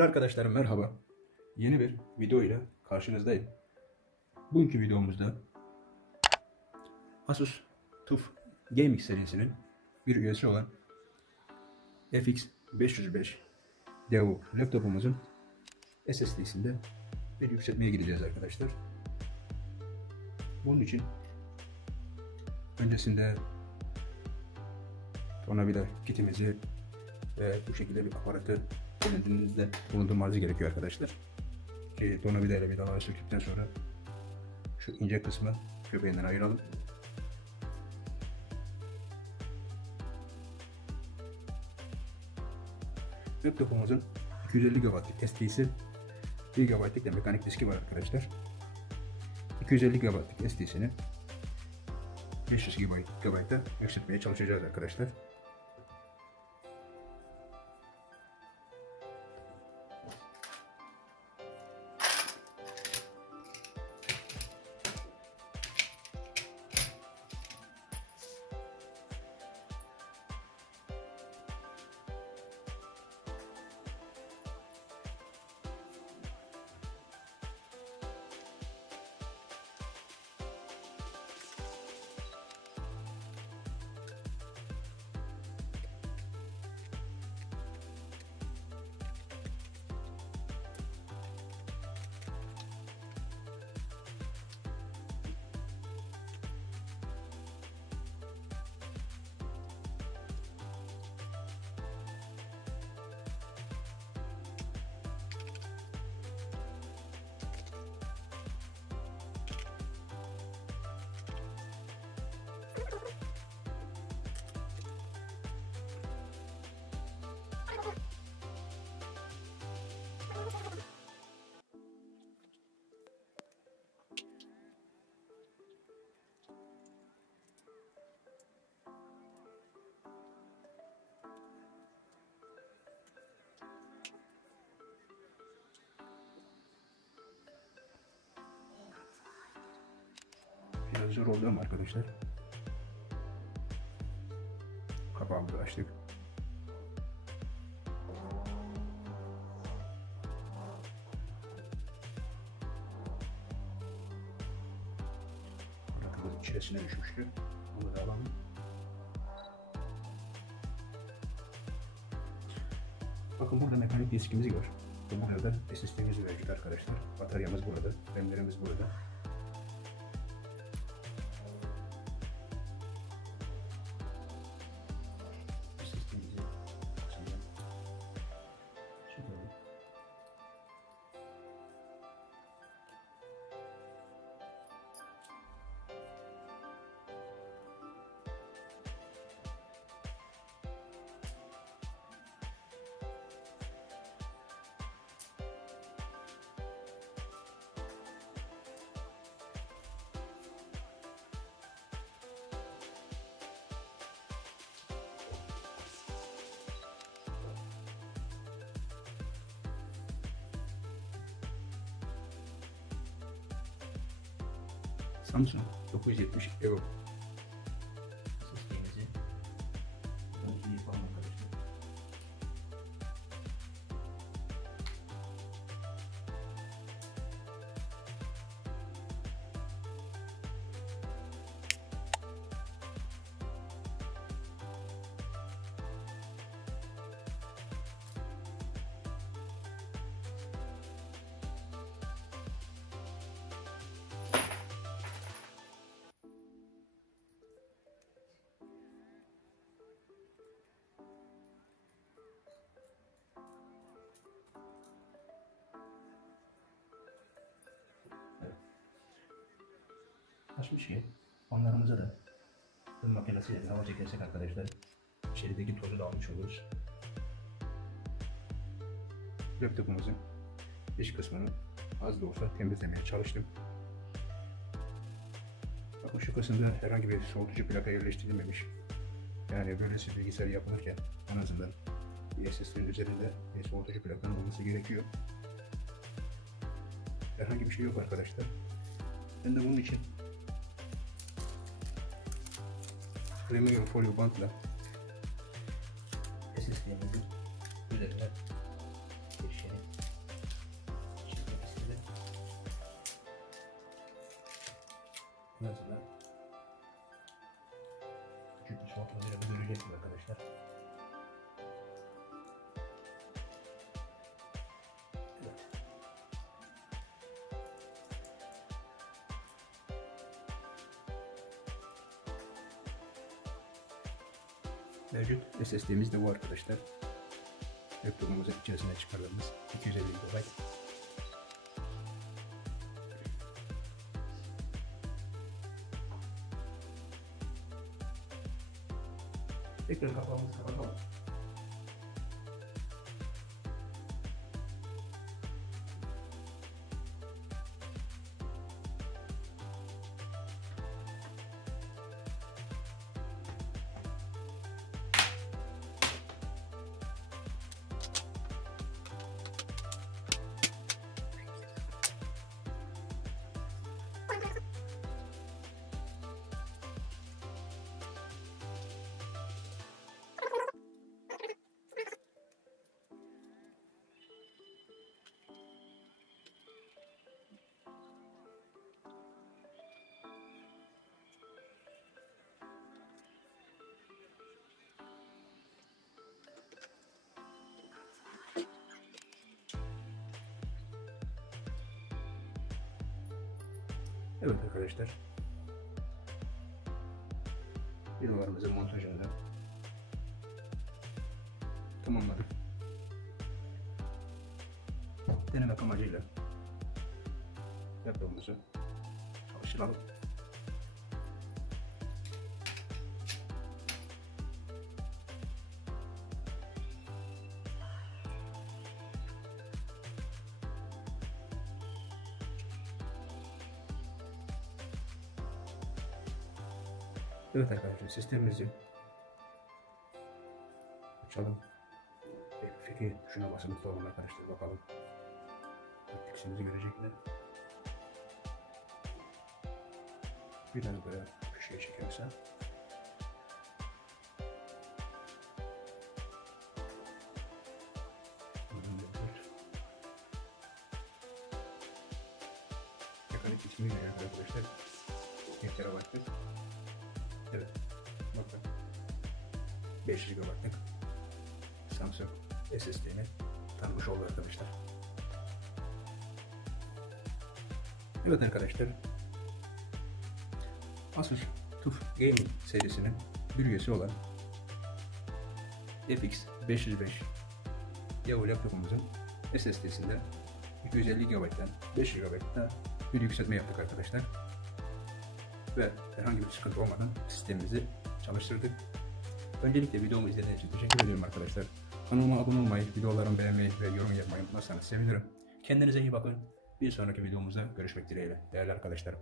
Değerli arkadaşlarım merhaba. Yeni bir video ile karşınızdayım. Bugünkü videomuzda Asus TUF Gaming serisinin bir üyesi olan FX 505 Devo laptopumuzun SSD'sinde bir yükseltmeye gideceğiz arkadaşlar. Bunun için öncesinde tornavida kitimizi ve bu şekilde bir aparatı kendinizde bulundurmanız gerekiyor arkadaşlar. Tornavida ile vidaları söktükten sonra şu ince kısmı köpeğinden ayıralım. Laptopumuzun 250 GB'lık SSD'si, 1 GB'lık da mekanik diski var arkadaşlar. 250 GB'lık SSD'sini 500 GB'a yükseltmeye çalışacağız arkadaşlar. Biraz zor oldu ama arkadaşlar. Kapağımızı açtık. Aparatımız içerisine düşmüştü. Onu da alalım. Bakın burada mekanik diskimiz var. Burada da SSD'miz mevcut arkadaşlar. Bataryamız burada. RAM'lerimiz burada. Samsung 970 Evo SSD'mizi yapalım arkadaşlar. Açmış ki onlarımıza da fırın makinesiyle hava çekersek arkadaşlar içerideki tozu da almış oluruz. Laptopumuzun iç kısmını az da olsa temizlemeye çalıştım. Bakın şu kısımda herhangi bir soğutucu plaka yerleştirilmemiş. Yani böylesi bilgisayar yapılırken en azından bir SSD'nin üzerinde bir soğutucu plakanın olması gerekiyor. Herhangi bir şey yok arkadaşlar. Ben de bunun için premium folyo bantla SSD'mizin üzerine geçişini Mesela küçük bir soğutma bir göreceksiniz arkadaşlar. Evet. Mevcut SSD'miz de bu arkadaşlar. Laptopumuzun içerisine çıkardığımız 250 GB. Tekrar kapağımızı kapatalım. Evet arkadaşlar, videolarımızın montajını tamamladık. Denemek amacıyla laptopumuzu çalıştıralım. Evet arkadaşlar, sistemimizi açalım. Fikir tuşuna basılı tutalım arkadaşlar, bakalım etkisimizi görecekler. Biraz böyle köşeye çekerse. Mekanik ismi ne arkadaşlar? 1 TB'lık. Evet, bakın 5 GB'lık Samsung SSD'ni tanımış oldu arkadaşlar. Evet arkadaşlar, Asus TUF Gaming serisinin bir üyesi olan FX 505 Yahoo laptopumuzun SSD'sinde 250 GB'dan 5 GB'da bir yükseltme yaptık arkadaşlar. Ve herhangi bir sıkıntı olmadan sistemimizi çalıştırdık. Öncelikle videomu izlediğiniz için teşekkür ediyorum arkadaşlar. Kanalıma abone olmayı, videolarımı beğenmeyi ve yorum yapmayı unutmazsanız sevinirim. Kendinize iyi bakın. Bir sonraki videomuzda görüşmek dileğiyle değerli arkadaşlarım.